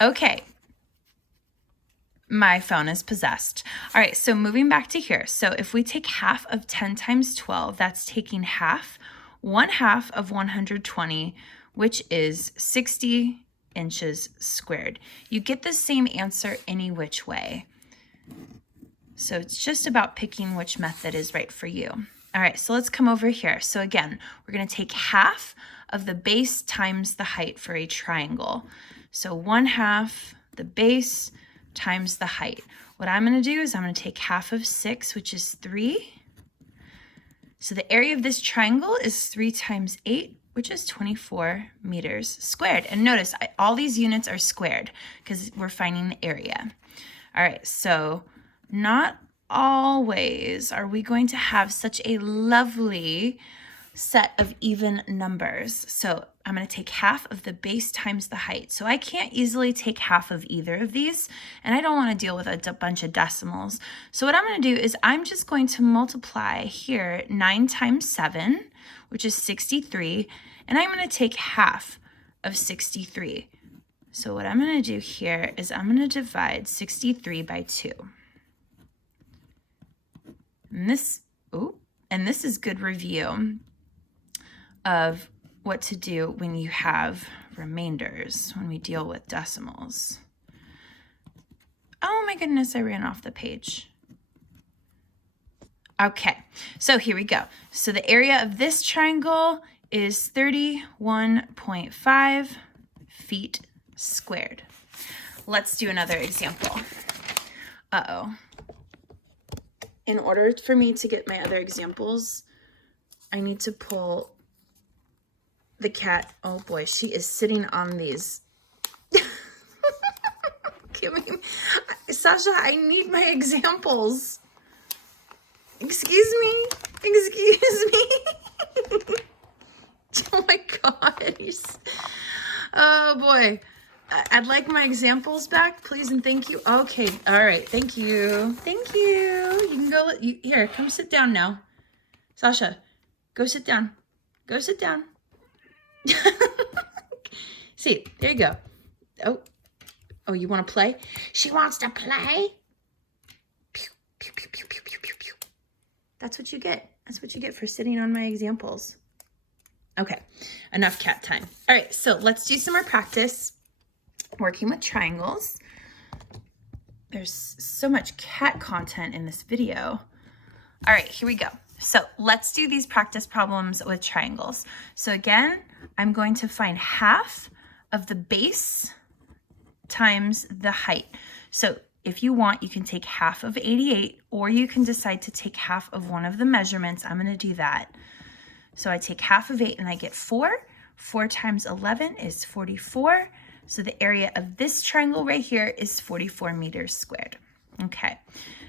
Okay. My phone is possessed. All right, so moving back to here. So if we take half of 10 times 12, that's taking half, 1/2 of 120, which is 60 inches squared. You get the same answer any which way. So it's just about picking which method is right for you. All right, so let's come over here. So again, we're gonna take half of the base times the height for a triangle. So 1/2 the base times the height. What I'm gonna do is I'm gonna take half of 6, which is 3. So the area of this triangle is 3 times 8, which is 24 meters squared. And notice all these units are squared because we're finding the area. All right, so not always are we going to have such a lovely set of even numbers. So I'm going to take half of the base times the height. So I can't easily take half of either of these, and I don't want to deal with a bunch of decimals. So what I'm going to do is I'm just going to multiply here 9 times 7, which is 63, and I'm going to take half of 63. So what I'm going to do here is I'm going to divide 63 by 2. And this is good review of what to do when you have remainders, when we deal with decimals. Oh my goodness, I ran off the page. Okay, so here we go. So the area of this triangle is 31.5 feet squared. Let's do another example. Uh-oh. In order for me to get my other examples, I need to pull the cat. Oh boy, she is sitting on these. Sasha, I need my examples. Excuse me. Oh my God. Oh boy. I'd like my examples back, please and thank you. Okay, all right, thank you. Thank you. You can go, here, come sit down now. Sasha, go sit down. Go sit down. See, there you go. Oh, you want to play? She wants to play. Pew, pew, pew, pew, pew, pew, pew, pew. That's what you get. That's what you get for sitting on my examples. Okay, enough cat time. All right, so let's do some more practice working with triangles. There's so much cat content in this video. All right, here we go. So let's do these practice problems with triangles. So again, I'm going to find half of the base times the height. So if you want, you can take half of 88, or you can decide to take half of one of the measurements. I'm going to do that. So I take half of 8 and I get 4. 4 times 11 is 44. So the area of this triangle right here is 44 meters squared. Okay,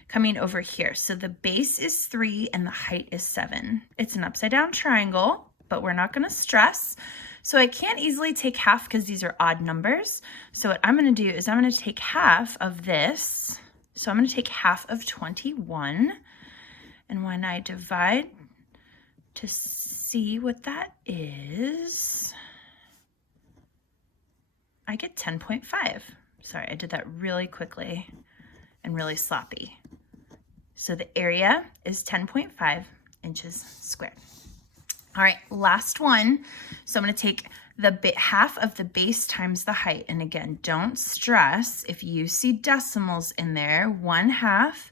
coming over here. So the base is 3 and the height is 7. It's an upside down triangle, but we're not going to stress. So I can't easily take half because these are odd numbers. So what I'm going to do is I'm going to take half of this. So I'm going to take half of 21. And when I divide to see what that is, I get 10.5. Sorry, I did that really quickly and really sloppy. So the area is 10.5 inches squared. All right, last one. So I'm going to take the half of the base times the height. And again, don't stress if you see decimals in there. 1/2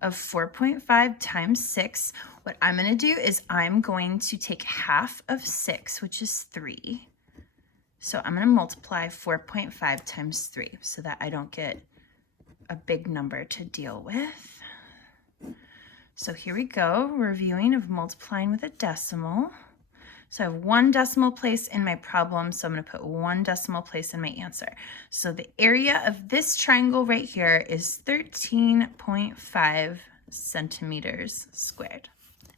of 4.5 times 6. What I'm going to do is I'm going to take half of 6, which is 3. So I'm going to multiply 4.5 times 3 so that I don't get a big number to deal with. So here we go, reviewing of multiplying with a decimal. So I have 1 decimal place in my problem, so I'm going to put 1 decimal place in my answer. So the area of this triangle right here is 13.5 centimeters squared.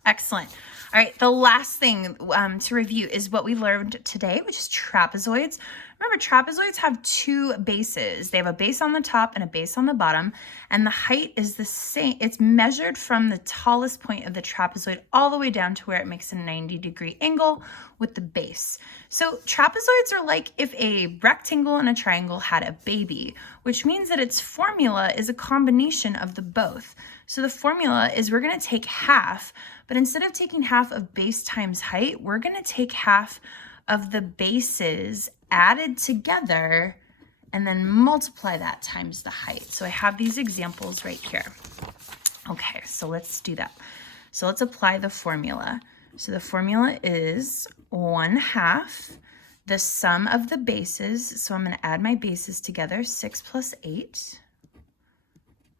Excellent. All right, the last thing to review is what we learned today, which is trapezoids. Remember, trapezoids have two bases. They have a base on the top and a base on the bottom, and the height is the same. It's measured from the tallest point of the trapezoid all the way down to where it makes a 90-degree angle with the base. So trapezoids are like if a rectangle and a triangle had a baby, which means that its formula is a combination of the both. So the formula is we're going to take half, but instead of taking half of base times height, we're going to take half of the bases added together and then multiply that times the height. So I have these examples right here. Okay, so let's do that. So let's apply the formula. So the formula is 1/2 the sum of the bases. So I'm going to add my bases together. 6 plus 8,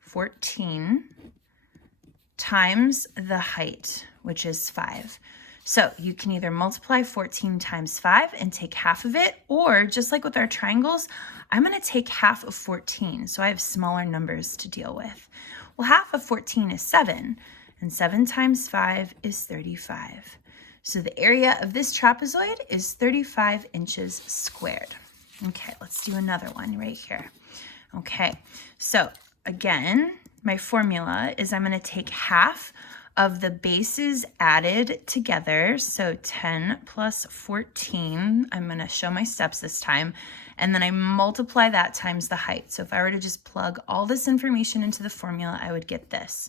14, times the height, which is 5. So you can either multiply 14 times 5 and take half of it, or just like with our triangles, I'm going to take half of 14, so I have smaller numbers to deal with. Well, half of 14 is 7, and 7 times 5 is 35. So the area of this trapezoid is 35 inches squared. Okay, let's do another one right here. Okay, so again, my formula is I'm going to take half of the bases added together, so 10 plus 14, I'm going to show my steps this time, and then I multiply that times the height. So if I were to just plug all this information into the formula, I would get this.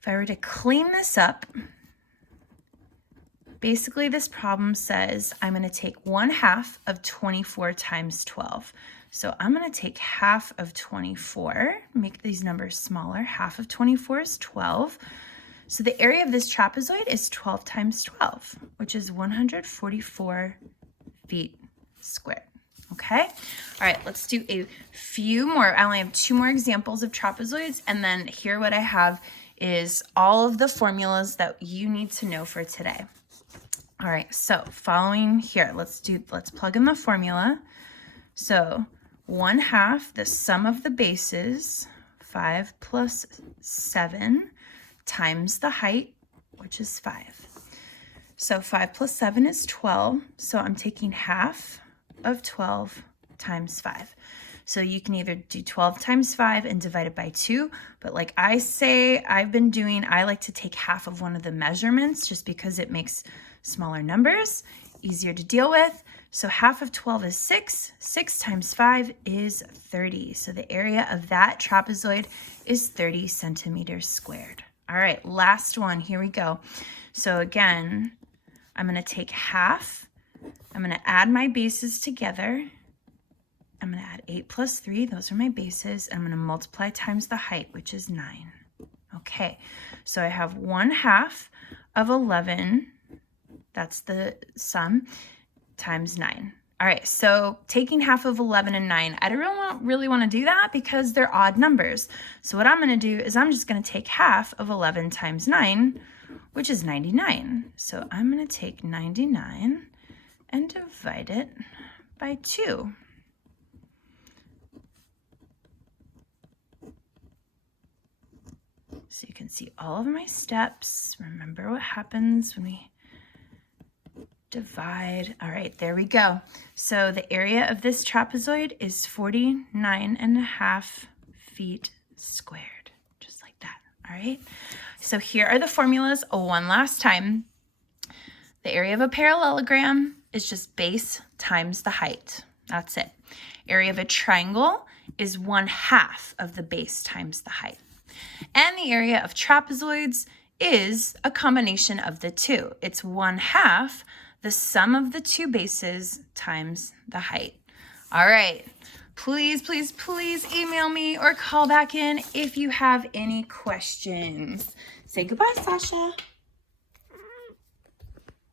If I were to clean this up, basically this problem says I'm going to take 1/2 of 24 times 12. So I'm going to take half of 24, make these numbers smaller. Half of 24 is 12. So the area of this trapezoid is 12 times 12, which is 144 feet squared. Okay? All right, let's do a few more. I only have 2 more examples of trapezoids, and then here what I have is all of the formulas that you need to know for today. All right, so following here, let's plug in the formula. So 1/2 the sum of the bases, 5 plus 7, times the height, which is 5. So 5 plus 7 is 12. So I'm taking half of 12 times 5. So you can either do 12 times 5 and divide it by 2. But like I say, I like to take half of one of the measurements just because it makes smaller numbers easier to deal with. So half of 12 is 6. 6 times 5 is 30. So the area of that trapezoid is 30 centimeters squared. All right, last one, here we go. So again, I'm going to take half, I'm going to add my bases together. I'm going to add 8 plus 3, those are my bases. I'm going to multiply times the height, which is 9. Okay, so I have 1/2 of 11, that's the sum, times 9. All right, so taking half of 11 and 9, I don't really want to do that because they're odd numbers. So what I'm going to do is I'm just going to take half of 11 times 9, which is 99. So I'm going to take 99 and divide it by 2. So you can see all of my steps. Remember what happens when we divide. All right, there we go. So the area of this trapezoid is 49.5 feet squared, just like that. All right, so here are the formulas one last time. The area of a parallelogram is just base times the height. That's it. Area of a triangle is 1/2 of the base times the height. And the area of trapezoids is a combination of the two. It's 1/2 the sum of the two bases times the height. All right, please, please, please email me or call back in if you have any questions. Say goodbye, Sasha.